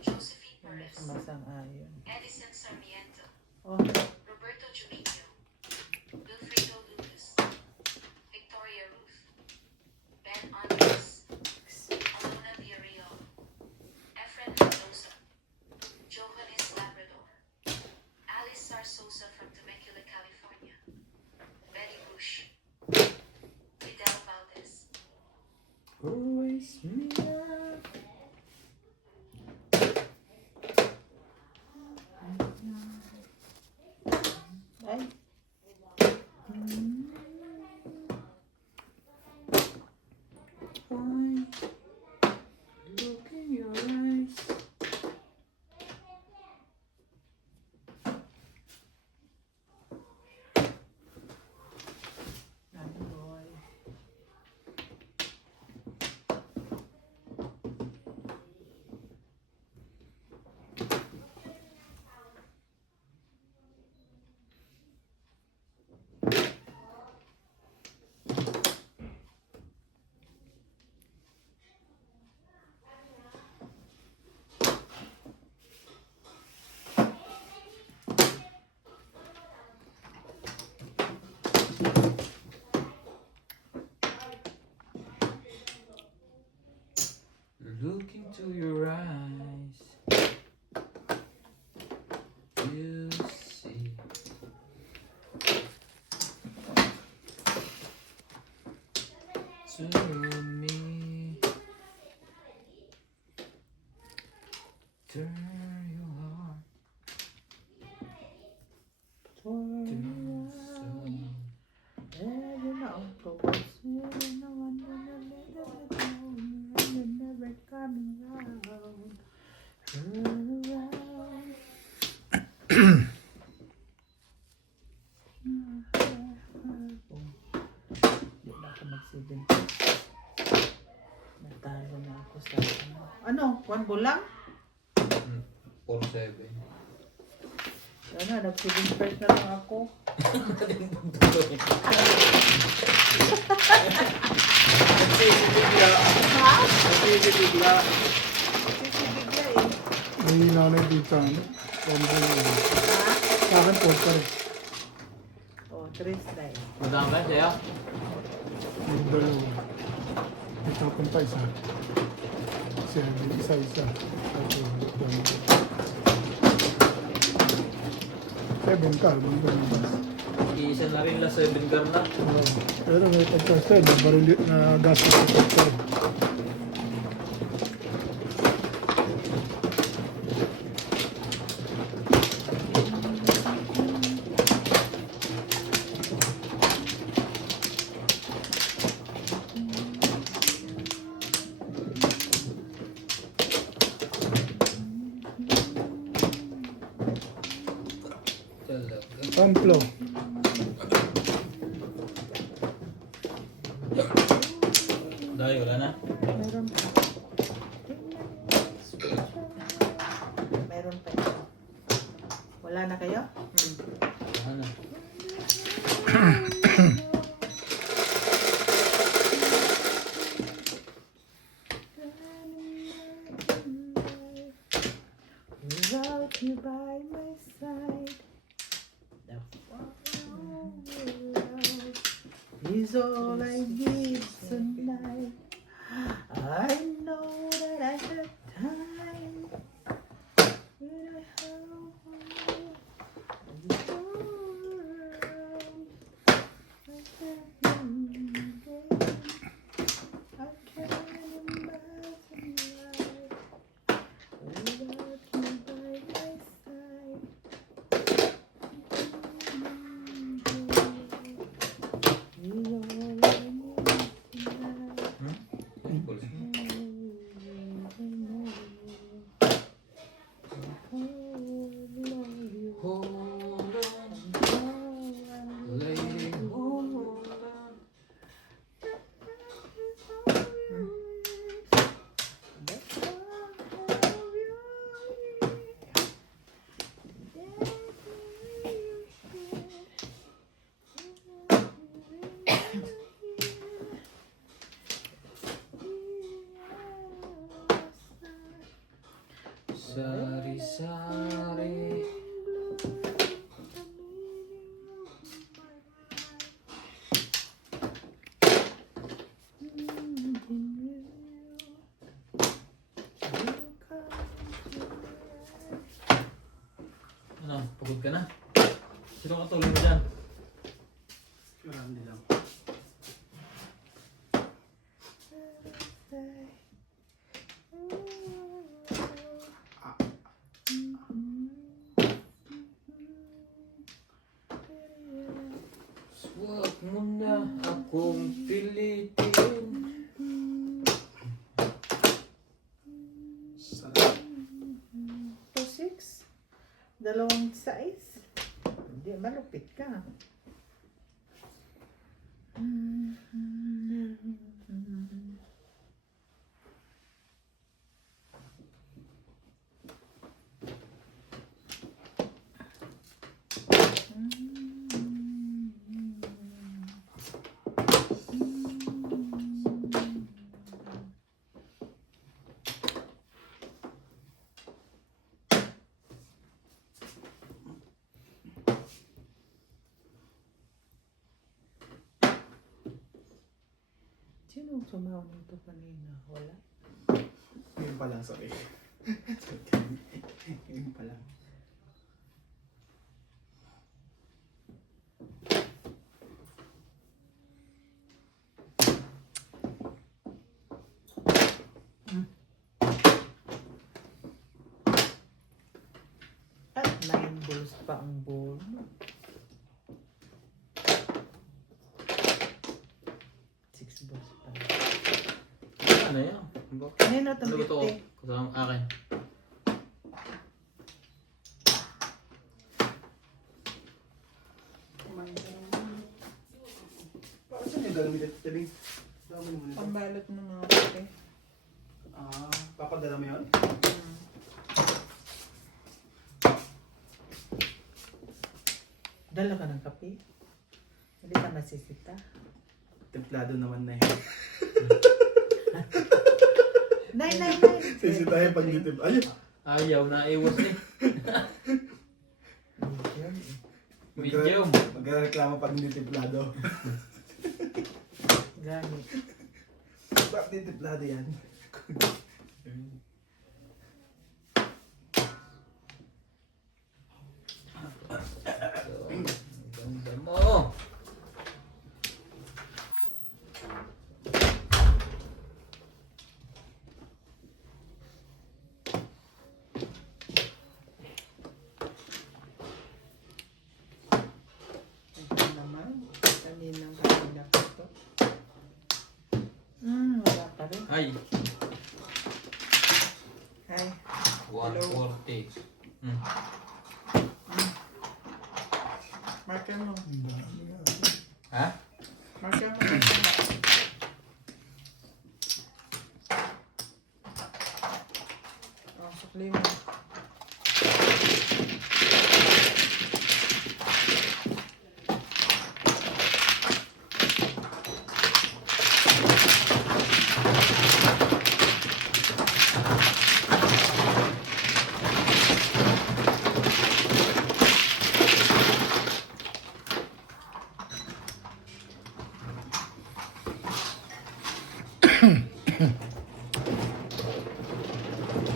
Josephine Perez. Masang-ayon. Edison Sarmiento. Oh, Roberto Jumillo. Wilfredo Lucas. Victoria Ruth. Ben Andres. Alona Villarreal. Efren Mendoza. Johannes Labrador. Alice Sarsosa from Temecula, California. Betty Bush. Fidel Valdez. to me. Turn your heart to me. Natalo na ako sa ano, one bulang? 4-7. Ano, nag-7 first na lang ako. Nagsisibigla. Sisibigla eh. May nanay dito. Sa akin po, sorry. Oh, 3 slice. Madami ba siya? Magdalawa. Itapon pa isa. Isa-isa. Seven car, bang Isa na rin la 7 car na. Pero may pagkasta, na gastos sa pagkasta. Talaga. Pamplo. Dahil wala na. Meron pa. Meron pa ito. Wala na kayo? Wala na. Without you by my side, the whole world is all I need tonight. I know that I have time. When I have the world, I can't imagine life without you by my side. You're all I need tonight. Hold on, lady, hold on. Sari-sari. Ano, pagod ka na? Sino ka tulong mo dyan? Marami lang. Huwag mo na akong pilitin. Sarap. 6 dalawang size. Hindi, malupit ka. Sino sumaw nito kanina? Wala? Ngayon pa lang, sorry. Ngayon pa lang. balls pa ang ball. Six balls pa. Ano yan? Kanino itong Ano ito? 50? Kasama akin. Para saan yung gagamitin? Tabing. Dami naman ito. Pambalot ng mga kape. Ah, papadala mo yun? Dala ka ng kape? Hindi ka masisita. Templado naman na yun. Nay! Sisitahin pag dito. Ayun! Ayaw na iwas eh. Medium. Magreklamo pag hindi templado. Gamit. Bakit hindi templado yan? Ganda mo. Ito naman. Kanina pa ito. Wala pa rin. Ay, Hi. 140. Hmm. Marker mo. Ha? Marker mo.